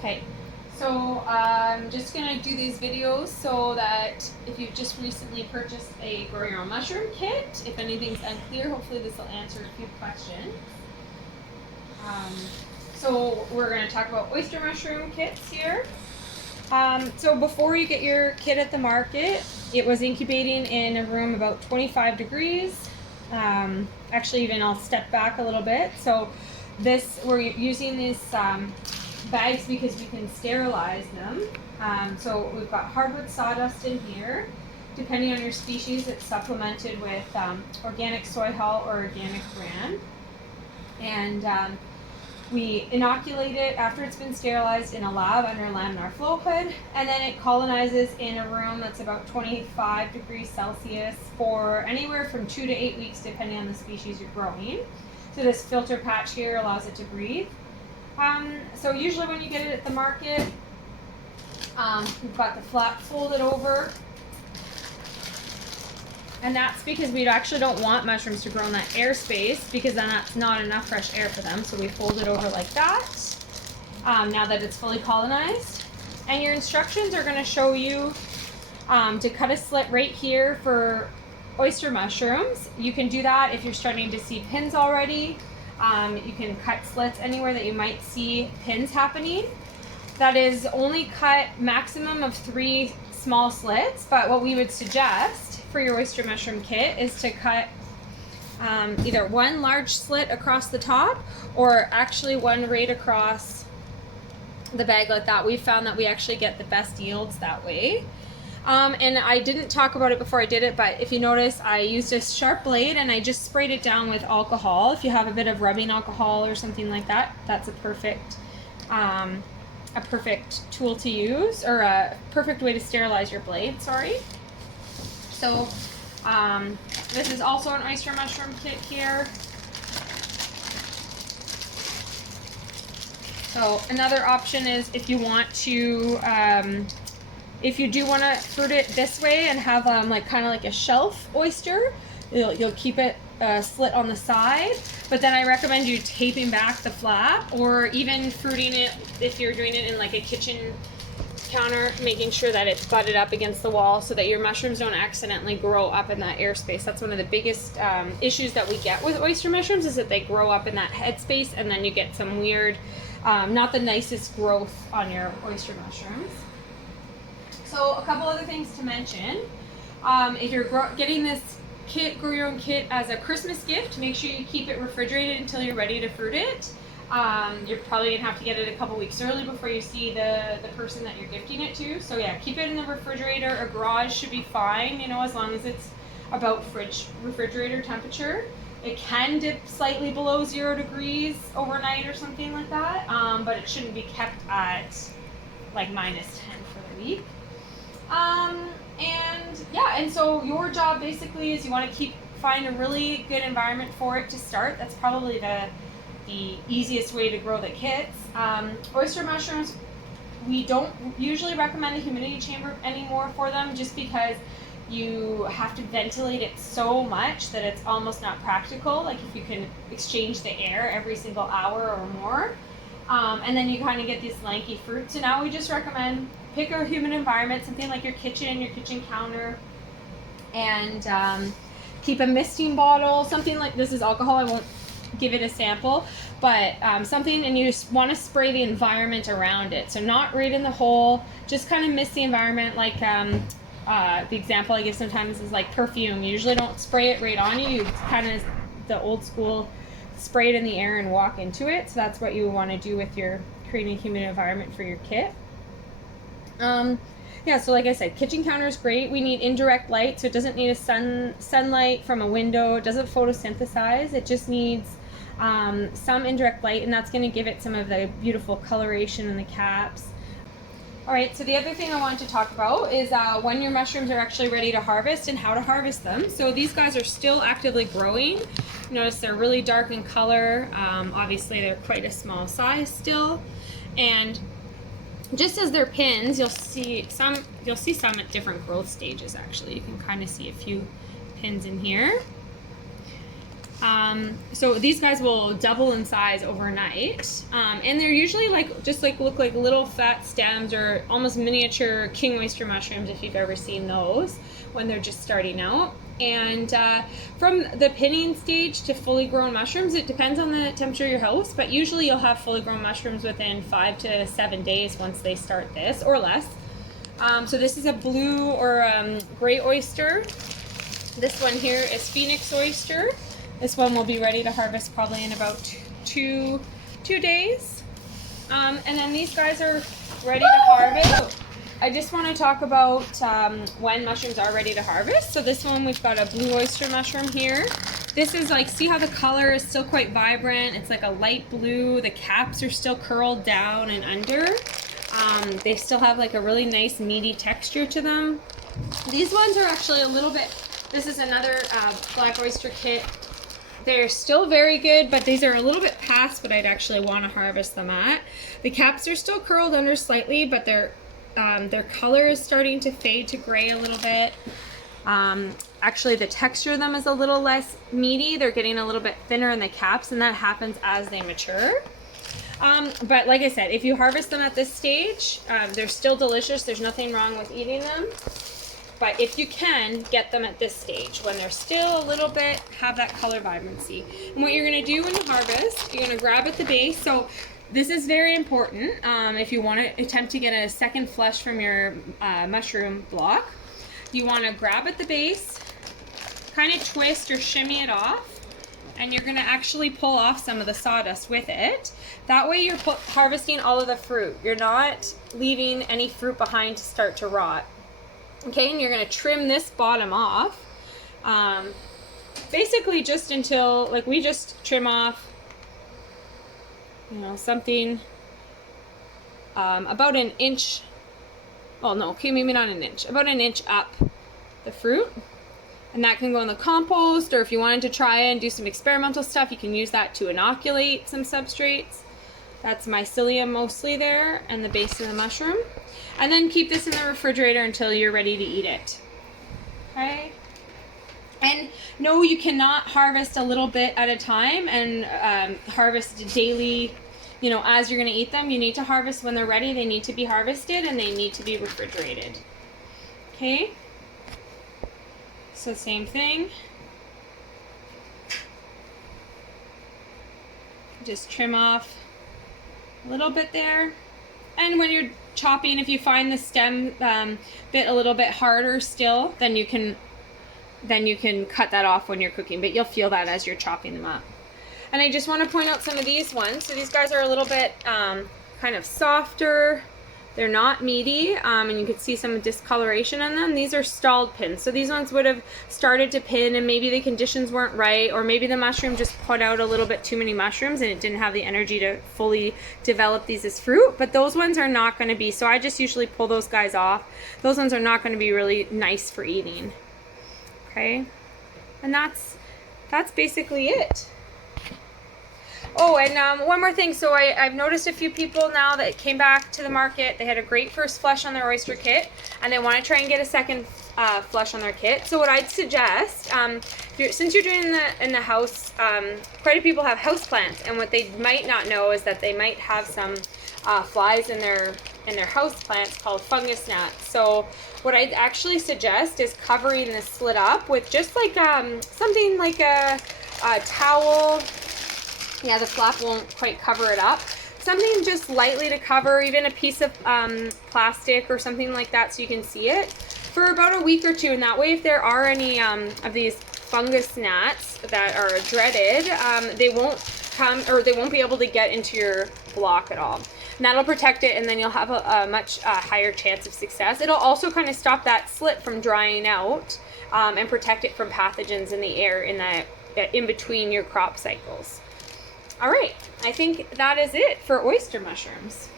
Okay, so I'm just going to do these videos so that if you've just recently purchased a grow your own mushroom kit, if anything's unclear, hopefully this will answer a few questions. So we're going to talk about oyster mushroom kits here. So before you get your kit at the market, it was incubating in a room about 25 degrees. Actually, even I'll step back a little bit. So we're using these bags because we can sterilize them. So we've got hardwood sawdust in here. Depending on your species, it's supplemented with organic soy hull or organic bran. And we inoculate it after it's been sterilized in a lab under a laminar flow hood, and then it colonizes in a room that's about 25 degrees Celsius for anywhere from 2 to 8 weeks, depending on the species you're growing. So this filter patch here allows it to breathe. So usually when you get it at the market, we've got the flap folded over. And that's because we actually don't want mushrooms to grow in that airspace, because then that's not enough fresh air for them. So we fold it over like that, now that it's fully colonized. And your instructions are going to show you to cut a slit right here for oyster mushrooms. You can do that if you're starting to see pins already. You can cut slits anywhere that you might see pins happening. That is only cut maximum of 3 small slits, but what we would suggest for your oyster mushroom kit is to cut either one large slit across the top, or actually one right across the bag like that. We've found that we actually get the best yields that way. And I didn't talk about it before I did it, but if you notice, I used a sharp blade and I just sprayed it down with alcohol. If you have a bit of rubbing alcohol or something like that, that's a perfect tool to use, or a perfect way to sterilize your blade, sorry. So this is also an oyster mushroom kit here. So another option is if you want to, if you do want to fruit it this way and have like kind of like a shelf oyster, you'll keep it slit on the side, but then I recommend you taping back the flap, or even fruiting it if you're doing it in like a kitchen counter, making sure that it's butted up against the wall so that your mushrooms don't accidentally grow up in that airspace. That's one of the biggest issues that we get with oyster mushrooms, is that they grow up in that headspace, and then you get some weird, not the nicest growth on your oyster mushrooms. So a couple other things to mention. If you're getting this kit, grow your own kit, as a Christmas gift, make sure you keep it refrigerated until you're ready to fruit it. You're probably gonna have to get it a couple weeks early before you see the person that you're gifting it to. So yeah, keep it in the refrigerator. A garage should be fine, you know, as long as it's about refrigerator temperature. It can dip slightly below 0 degrees overnight or something like that, but it shouldn't be kept at like -10 for the week. And yeah, and so your job basically is you want to find a really good environment for it to start. That's probably the easiest way to grow the kits. Oyster mushrooms, we don't usually recommend a humidity chamber anymore for them, just because you have to ventilate it so much that it's almost not practical. Like if you can exchange the air every single hour or more, and then you kind of get this lanky fruit. So now we just recommend pick a humid environment, something like your kitchen counter, and keep a misting bottle, something like, this is alcohol, I won't give it a sample, but something, and you just want to spray the environment around it. So not right in the hole, just kind of mist the environment. Like the example I give sometimes is like perfume. You usually don't spray it right on you. You kind of, the old school, spray it in the air and walk into it. So that's what you want to do with your creating a humid environment for your kit. Yeah, so like I said, kitchen counter is great. We need indirect light, so it doesn't need a sunlight from a window. It doesn't photosynthesize. It just needs some indirect light, and that's going to give it some of the beautiful coloration in the caps. All right, so the other thing I wanted to talk about is when your mushrooms are actually ready to harvest and how to harvest them. So these guys are still actively growing. Notice they're really dark in color. Obviously, they're quite a small size still, and just as they're pins, you'll see some at different growth stages. Actually, you can kind of see a few pins in here. So these guys will double in size overnight, and they're usually like just like look like little fat stems or almost miniature king oyster mushrooms if you've ever seen those when they're just starting out. And from the pinning stage to fully grown mushrooms, it depends on the temperature of your house, but usually you'll have fully grown mushrooms within 5 to 7 days once they start this, or less. So this is a blue or gray oyster. This one here is Phoenix oyster. This one will be ready to harvest probably in about two days. And then these guys are ready to harvest. I just want to talk about when mushrooms are ready to harvest. So this one, we've got a blue oyster mushroom here. This is like, see how the color is still quite vibrant? It's like a light blue. The caps are still curled down and under. They still have like a really nice meaty texture to them. These ones are actually a little bit, this is another black oyster kit. They're still very good, but these are a little bit past what I'd actually want to harvest them at. The caps are still curled under slightly, but their color is starting to fade to gray a little bit. Actually, the texture of them is a little less meaty. They're getting a little bit thinner in the caps, and that happens as they mature. But like I said, if you harvest them at this stage, they're still delicious. There's nothing wrong with eating them. But if you can, get them at this stage when they're still a little bit, have that color vibrancy. And what you're gonna do when you harvest, you're gonna grab at the base. So this is very important if you wanna attempt to get a second flush from your mushroom block. You wanna grab at the base, kind of twist or shimmy it off, and you're gonna actually pull off some of the sawdust with it. That way you're harvesting all of the fruit. You're not leaving any fruit behind to start to rot. Okay, and you're going to trim this bottom off, basically just until, like we just trim off, you know, something about an inch, well no, okay, maybe not an inch, about an inch up the fruit. And that can go in the compost, or if you wanted to try and do some experimental stuff, you can use that to inoculate some substrates. That's mycelium mostly there, and the base of the mushroom. And then keep this in the refrigerator until you're ready to eat it. Okay? And no, you cannot harvest a little bit at a time and harvest daily, you know, as you're gonna eat them. You need to harvest when they're ready. They need to be harvested and they need to be refrigerated. Okay? So same thing. Just trim off a little bit there. And when you're chopping, if you find the stem bit a little bit harder still, then you can cut that off when you're cooking, but you'll feel that as you're chopping them up. And I just want to point out some of these ones. So these guys are a little bit kind of softer. They're not meaty, and you can see some discoloration on them. These are stalled pins. So these ones would have started to pin and maybe the conditions weren't right, or maybe the mushroom just put out a little bit too many mushrooms and it didn't have the energy to fully develop these as fruit. But those ones are not going to be, so I just usually pull those guys off. Those ones are not going to be really nice for eating. Okay, and that's basically it. Oh, and one more thing. So I've noticed a few people now that came back to the market. They had a great first flush on their oyster kit, and they want to try and get a second flush on their kit. So what I'd suggest, since you're doing in the house, quite a few people have house plants, and what they might not know is that they might have some flies in their house plants called fungus gnats. So what I'd actually suggest is covering the slit up with just like something like a towel. Yeah, the flap won't quite cover it up. Something just lightly to cover, even a piece of plastic or something like that so you can see it for about a week or two. And that way, if there are any of these fungus gnats that are dreaded, they won't come, or they won't be able to get into your block at all. And that'll protect it, and then you'll have a much higher chance of success. It'll also kind of stop that slit from drying out and protect it from pathogens in the air in between your crop cycles. All right, I think that is it for oyster mushrooms.